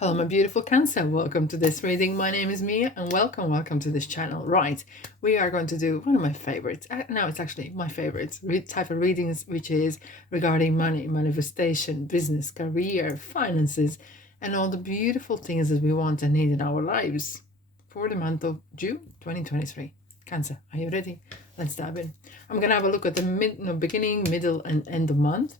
Hello, my beautiful Cancer. Welcome to this reading. My name is Mia, and welcome to this channel. Right, we are going to do one of my favorites. Now it's actually my favorite type of readings, which is regarding money, manifestation, business, career, finances, and all the beautiful things that we want and need in our lives for the month of June 2023. Cancer, are you ready? Let's dive in. I'm gonna have a look at the beginning, middle, and end of month.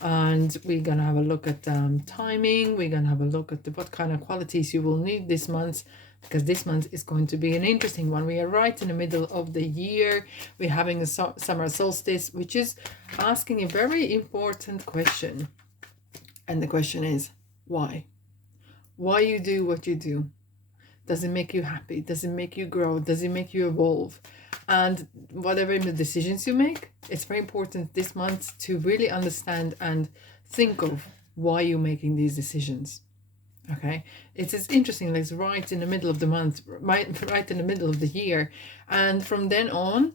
And we're gonna have a look at timing. We're gonna have a look at what kind of qualities you will need this month, because this month is going to be an interesting one. We are right in the middle of the year. We're having a summer solstice, which is asking a very important question, and the question is why you do what you do. Does it make you happy? Does it make you grow? Does it make you evolve? And whatever the decisions you make, it's very important this month to really understand and think of why you're making these decisions. Okay, it's interesting, like it's right in the middle of the month, right in the middle of the year, and from then on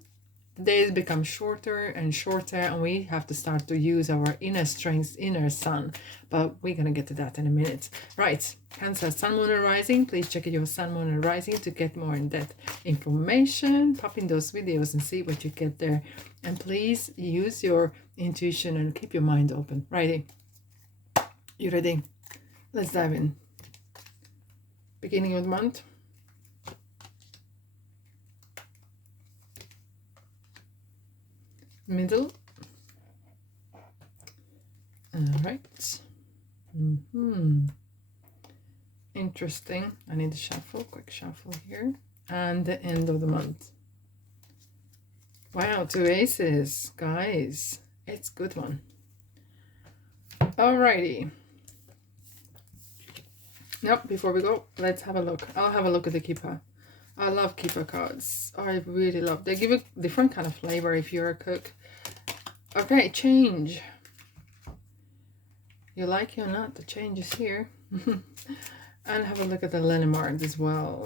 the days become shorter and shorter, and we have to start to use our inner strength, inner sun. But we're gonna get to that in a minute. Right, Cancer, Sun, Moon, and Rising. Please check your Sun, Moon, and Rising to get more in-depth information. Pop in those videos and see what you get there. And please use your intuition and keep your mind open. Righty, you ready? Let's dive in. Beginning of the month. Middle. All right. Interesting. I need a shuffle, quick shuffle here. And the end of the month. Wow, 2 aces, guys. It's a good one. Alrighty. Now, before we go, let's have a look. I'll have a look at the Keeper. I love Keeper cards. I really love. They give a different kind of flavor if you're a cook. Okay, change. You like it or not, the change is here. And have a look at the Lenormand as well.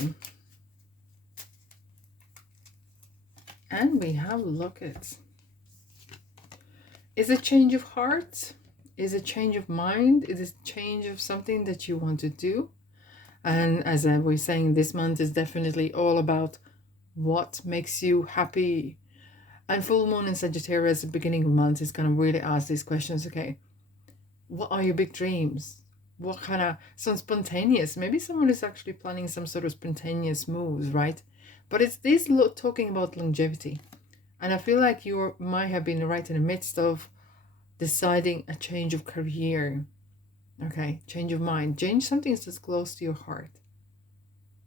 And we have a look at. Is it change of heart? Is it change of mind? Is it change of something that you want to do? And as I was saying, this month is definitely all about what makes you happy. And full moon in Sagittarius at the beginning of the month is going to really ask these questions. Okay, what are your big dreams? What kind of, some spontaneous, maybe someone is actually planning some sort of spontaneous moves, right? But it's this talking about longevity. And I feel like you might have been right in the midst of deciding a change of career. Okay, change of mind. Change something that's close to your heart.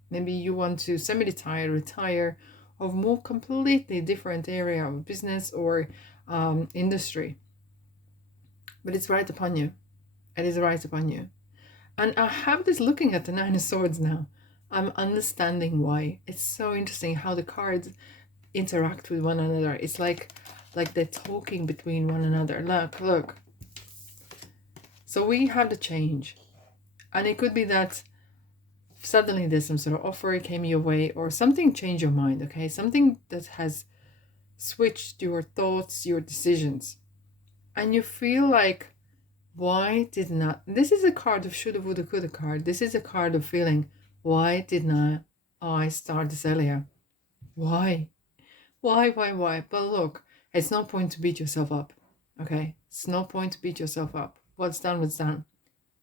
Maybe you want to retire, or move completely different area of business or industry. But it's right upon you. It is right upon you. And I have this looking at the Nine of Swords now. I'm understanding why. It's so interesting how the cards interact with one another. It's like they're talking between one another. Look. So we have the change. And it could be that suddenly there's some sort of offer came your way, or something changed your mind, okay? Something that has switched your thoughts, your decisions. And you feel like, why did not, this is a card of shoulda, woulda, coulda card. This is a card of feeling, why did not I start this earlier? Why? But look, it's no point to beat yourself up, okay? It's no point to beat yourself up. What's done was done.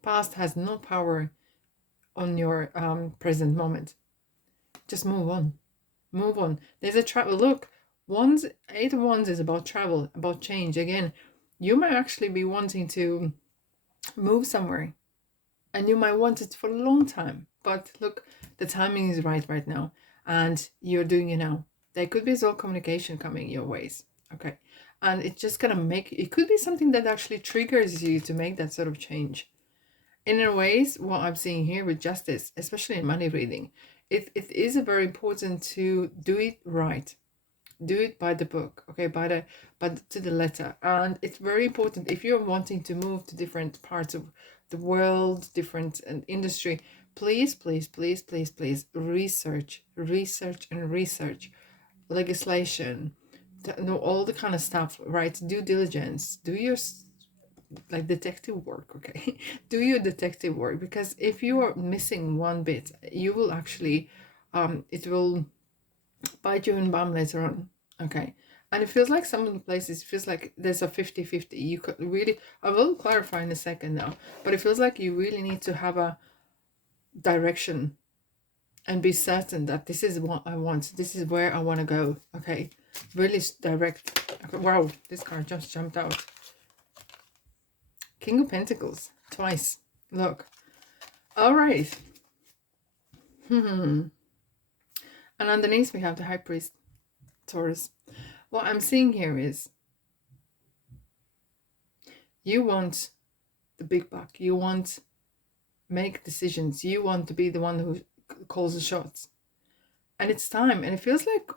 Past has no power on your present moment. Just move on. Move on. There's a travel. Look, Eight of Wands is about travel, about change. Again, you might actually be wanting to move somewhere, and you might want it for a long time. But look, the timing is right now, and you're doing it now. There could be as well communication coming your ways. Okay, and it's just gonna make it could be something that actually triggers you to make that sort of change. In a ways, what I'm seeing here with justice, especially in money reading, it is very important to do it right. Do it by the book, okay, to the letter. And it's very important if you're wanting to move to different parts of the world, different industry, please research legislation, know all the kind of stuff, right? Due diligence, do your like detective work, okay? Do your detective work, because if you are missing one bit, you will actually, it will bite you in bum later on, okay? And it feels like some of the places feels like there's a 50-50. You could really, I will clarify in a second now, but it feels like you really need to have a direction and be certain that this is what I want. This is where I want to go, okay? Really direct. Okay, wow, this card just jumped out. King of Pentacles, twice. Look. All right. And underneath we have the High Priest, Taurus. What I'm seeing here is you want the big buck. You want make decisions. You want to be the one who calls the shots. And it's time. And it feels like,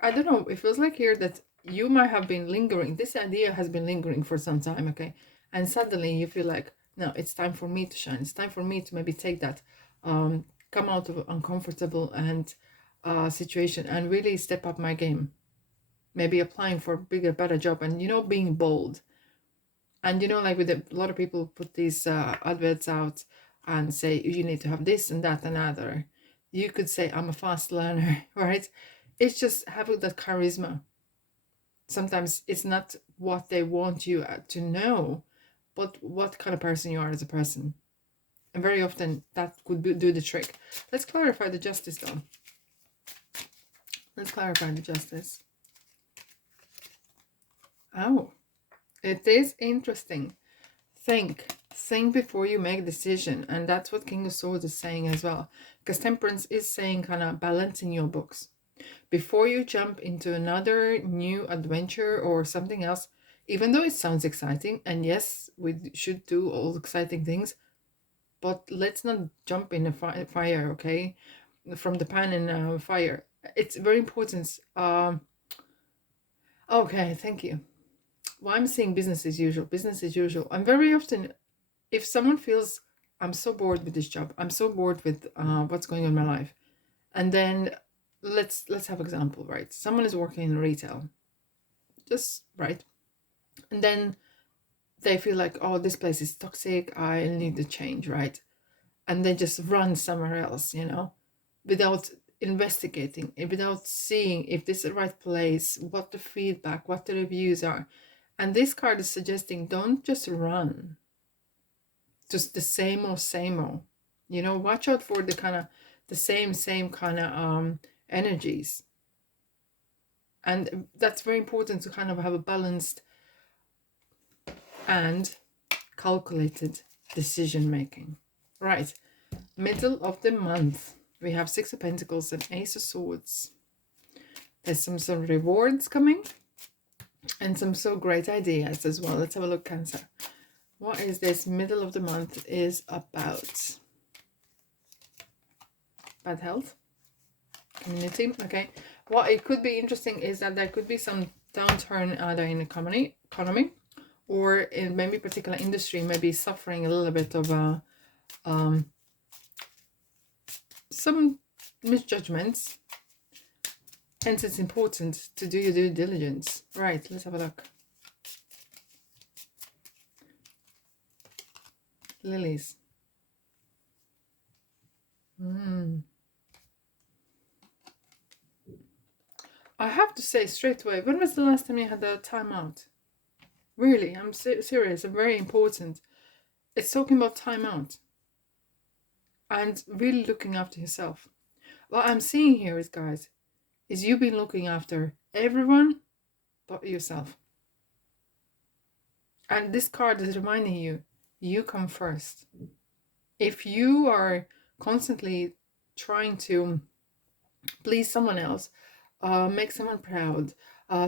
I don't know, it feels like here that you might have been lingering. This idea has been lingering for some time, okay? And suddenly you feel like, no, it's time for me to shine. It's time for me to maybe take that, come out of uncomfortable and situation and really step up my game. Maybe applying for a bigger, better job and, you know, being bold. And, you know, like with a lot of people put these adverts out and say, you need to have this and that and other. You could say, I'm a fast learner, right? It's just having that charisma. Sometimes it's not what they want you to know, but what kind of person you are as a person. And very often that could do the trick. Let's clarify the justice though. Let's clarify the justice. Oh, it is interesting. Think before you make a decision. And that's what King of Swords is saying as well. Because Temperance is saying kind of balancing your books. Before you jump into another new adventure or something else, even though it sounds exciting, and yes, we should do all exciting things, but let's not jump in a fire, okay? From the pan in fire. It's very important. Okay, thank you. Well, I'm saying business as usual. Business as usual. And very often, if someone feels, I'm so bored with this job, I'm so bored with what's going on in my life, and then let's have example, right? Someone is working in retail, just right, and then they feel like, oh, this place is toxic, I need to change, right? And they just run somewhere else, you know, without investigating, without seeing if this is the right place, what the feedback, what the reviews are. And this card is suggesting, don't just run just the same old, you know, watch out for the kind of the same kind of energies. And that's very important to kind of have a balanced and calculated decision making. Right, middle of the month we have Six of Pentacles and Ace of Swords. There's some rewards coming and some so great ideas as well. Let's have a look, Cancer. What is this middle of the month is about? Bad health, community. Okay, what it could be interesting is that there could be some downturn either in economy or in maybe particular industry maybe suffering a little bit of some misjudgments. Hence it's important to do your due diligence. Right, let's have a look. Lilies. I have to say straight away, when was the last time you had a time out? Really, I'm serious, and very important. It's talking about time out. And really looking after yourself. What I'm seeing here is, guys, is you've been looking after everyone but yourself. And this card is reminding you, you come first. If you are constantly trying to please someone else, make someone proud,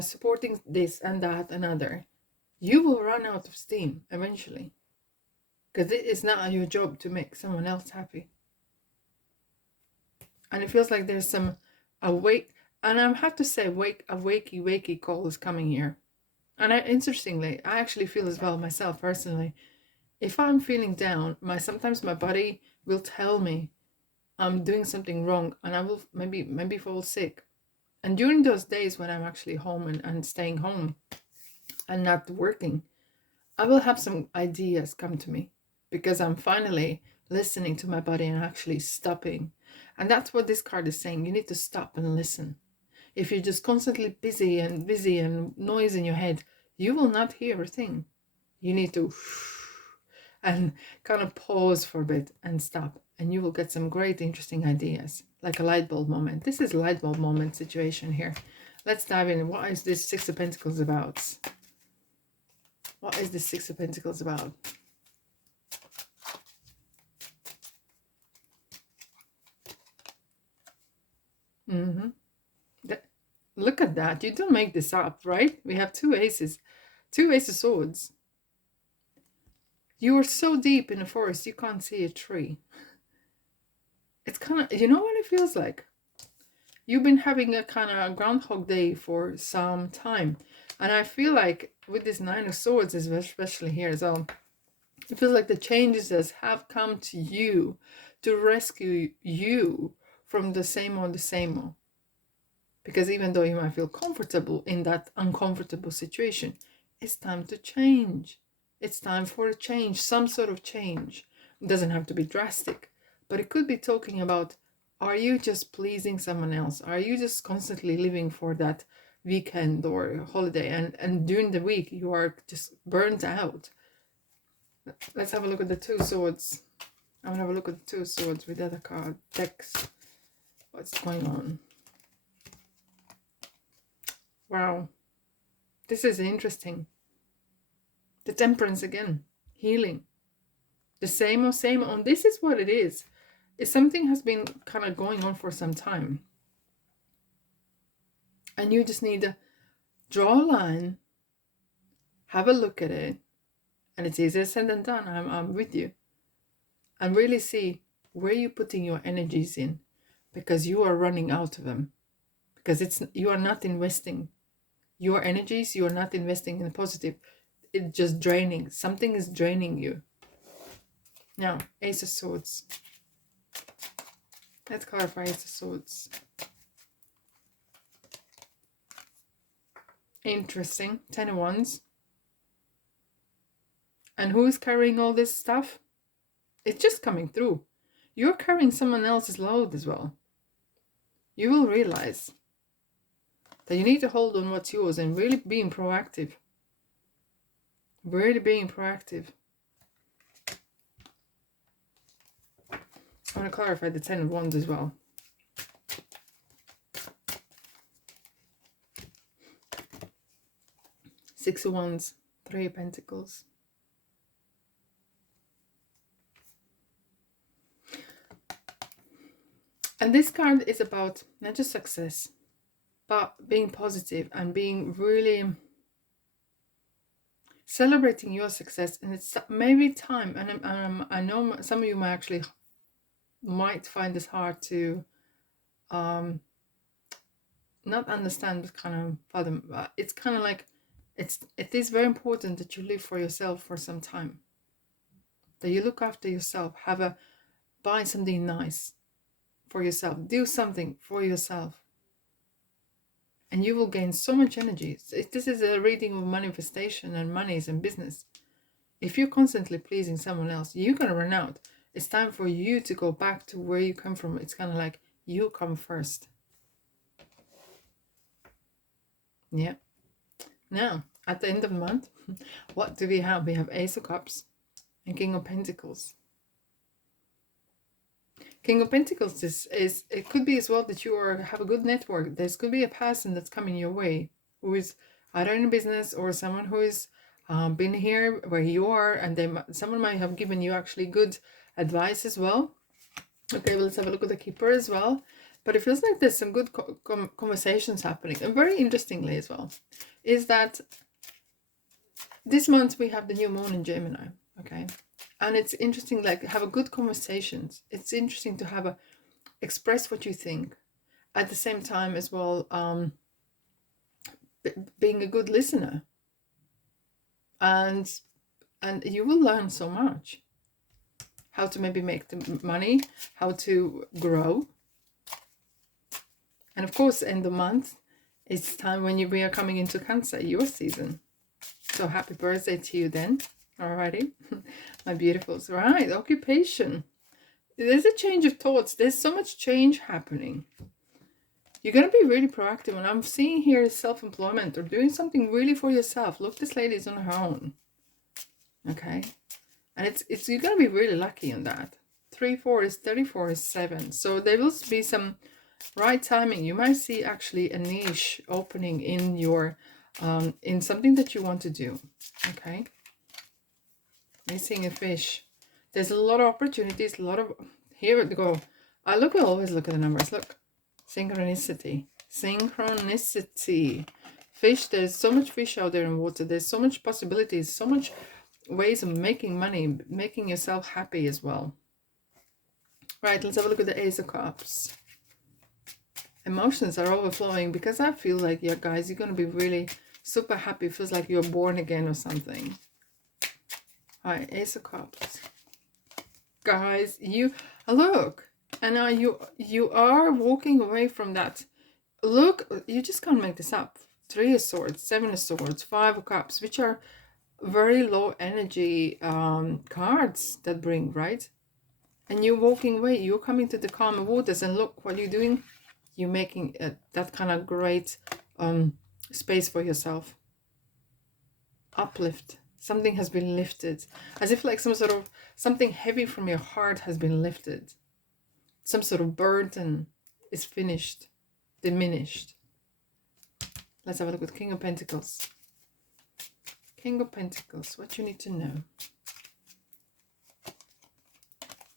supporting this and that and other, you will run out of steam eventually. Because it is not your job to make someone else happy. And it feels like there's some awake, and I have to say, a wakey call is coming here. And interestingly, I actually feel as well myself personally, if I'm feeling down, sometimes my body will tell me I'm doing something wrong, and I will maybe fall sick. And during those days when I'm actually home and staying home and not working, I will have some ideas come to me because I'm finally listening to my body and actually stopping. And that's what this card is saying. You need to stop and listen. If you're just constantly busy and noise in your head, you will not hear a thing. You need to and kind of pause for a bit and stop, and you will get some great interesting ideas, like a light bulb moment. This is a light bulb moment situation here. Let's dive in. What is this Six of Pentacles about? What is the Six of Pentacles about? Look at that. You don't make this up, right? We have two aces. Two ace of swords. You are so deep in the forest, you can't see a tree. It's kind of, you know what it feels like? You've been having a kind of Groundhog Day for some time. And I feel like with this Nine of Swords, especially here as well, it feels like the changes that have come to you to rescue you from the same old. Because even though you might feel comfortable in that uncomfortable situation, it's time to change. It's time for a change, some sort of change. It doesn't have to be drastic, but it could be talking about, are you just pleasing someone else? Are you just constantly living for that weekend or holiday, and during the week you are just burnt out? Let's have a look at the Two Swords. I'm gonna have a look at the Two Swords with the other card decks. What's going on? Wow, this is interesting. The Temperance again, healing. The same on. This is what it is. If something has been kind of going on for some time, and you just need to draw a line, have a look at it, and it's easier said than done. I'm with you, and really see where you're putting your energies in, because you are running out of them. Because you are not investing your energies. You are not investing in the positive. It's just draining. Something is draining you. Now, Ace of Swords. Let's clarify Ace of Swords. Interesting. Ten of Wands. And who is carrying all this stuff? It's just coming through. You're carrying someone else's load as well. You will realize that you need to hold on what's yours and really being proactive. Really being proactive. I want to clarify the Ten of Wands as well. Six of Wands, Three of Pentacles. And this card is about not just success, but being positive and being really celebrating your success. And it's maybe time, and I know some of you might find this hard to not understand, but kind of fathom. It's kind of like it is very important that you live for yourself for some time, that you look after yourself, buy something nice for yourself, do something for yourself, and you will gain so much energy. This is a reading of manifestation and monies and business. If you're constantly pleasing someone else, you're going to run out. It's time for you to go back to where you come from. It's kind of like you come first. Yeah. Now, at the end of the month, what do we have? We have Ace of Cups and King of Pentacles. King of Pentacles is it could be as well that you have a good network. There could be a person that's coming your way who is either in business or someone who is been here where you are, and someone might have given you actually good advice as well. Okay, well, let's have a look at the Keeper as well. But it feels like there's some good conversations happening. And very interestingly as well, is that this month we have the new moon in Gemini, okay? And it's interesting, like, have a good conversations. It's interesting to express what you think. At the same time as well, being a good listener. And you will learn so much. How to maybe make the money, how to grow. And of course, in the month, it's time when we are coming into Cancer, your season. So happy birthday to you then. Alrighty. My beautifuls. Right, occupation. There's a change of thoughts. There's so much change happening. You're going to be really proactive. And I'm seeing here self-employment or doing something really for yourself. Look, this lady's on her own. Okay. And it's you're going to be really lucky on that. 3, 4 is 34 is 7. So there will be some right timing. You might see actually a niche opening in your, in something that you want to do. Okay. I'm seeing a fish. There's a lot of opportunities, a lot of, here we go. I always look at the numbers. Look, synchronicity, synchronicity. Fish, there's so much fish out there in water. There's so much possibilities, so much ways of making money, making yourself happy as well. Right, let's have a look at the Ace of Cups. Emotions are overflowing because I feel like, yeah, guys, you're going to be really super happy. It feels like you're born again or something. All right, Ace of Cups. Guys, you look, and now you are walking away from that. Look, you just can't make this up. 3 of Swords, 7 of Swords, 5 of Cups, which are very low energy cards that bring, right? And you're walking away. You're coming to the calmer waters, and look what you're doing. You're making that kind of great space for yourself. Uplift. Something has been lifted, as if like some sort of something heavy from your heart has been lifted. Some sort of burden is finished, diminished. Let's have a look at King of Pentacles. King of Pentacles, what you need to know.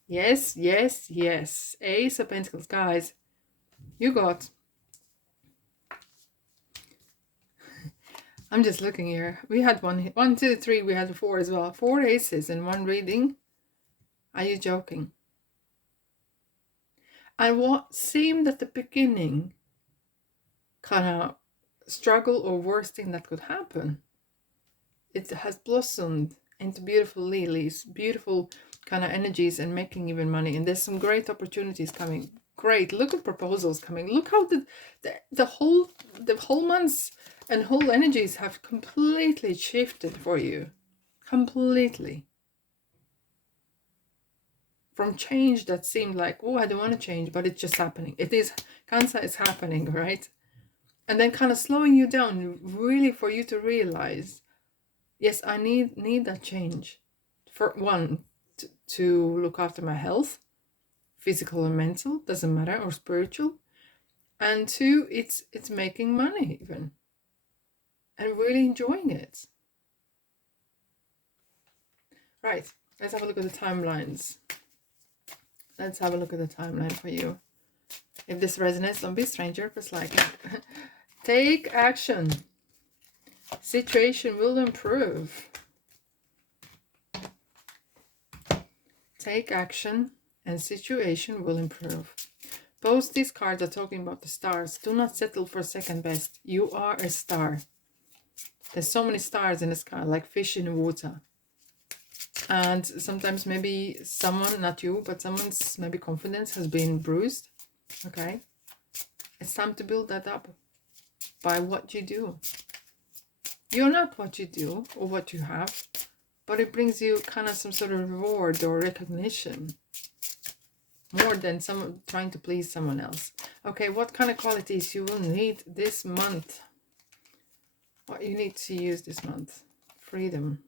Yes, yes, yes. Ace of Pentacles, guys. You got. I'm just looking here. We had 1, 2, 3. We had 4 as well. 4 aces in one reading. Are you joking? And what seemed at the beginning kind of struggle or worst thing that could happen, it has blossomed into beautiful lilies, beautiful kind of energies, and making even money. And there's some great opportunities coming. Great. Look at proposals coming. Look how the whole months and whole energies have completely shifted for you. Completely. From change that seemed like, oh, I don't want to change, but it's just happening. It is, Cancer is happening, right? And then kind of slowing you down, really, for you to realize, yes, I need that change. For one, to look after my health, physical and mental, doesn't matter, or spiritual. And 2, it's making money even. And really enjoying it. Right, let's have a look at the timelines. Let's have a look at the timeline for you. If this resonates, don't be a stranger, just like it. Take action. Situation will improve. Take action and situation will improve. Both these cards are talking about the stars. Do not settle for second best. You are a star. There's so many stars in the sky, like fish in the water. And sometimes maybe someone, not you, but someone's maybe confidence has been bruised. Okay. It's time to build that up by what you do. You're not what you do or what you have, but it brings you kind of some sort of reward or recognition. More than someone trying to please someone else. Okay, what kind of qualities you will need this month? What you need to use this month? Freedom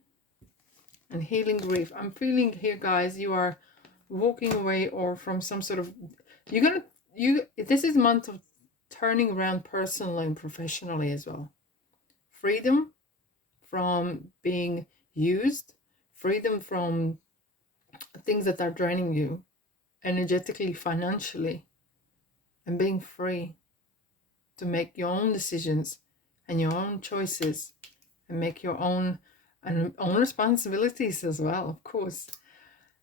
and healing grief. I'm feeling here, guys, you are walking away or from some sort of, this is a month of turning around personally and professionally as well. Freedom from being used, freedom from things that are draining you energetically, financially, and being free to make your own decisions and your own choices and make your own responsibilities as well, of course.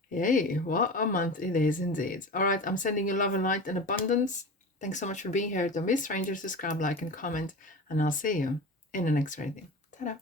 Yay, what a month it is indeed. All right, I'm sending you love and light and abundance. Thanks so much for being here. Don't be a stranger. Subscribe, like, and comment, and I'll see you in the next reading. Ta-da.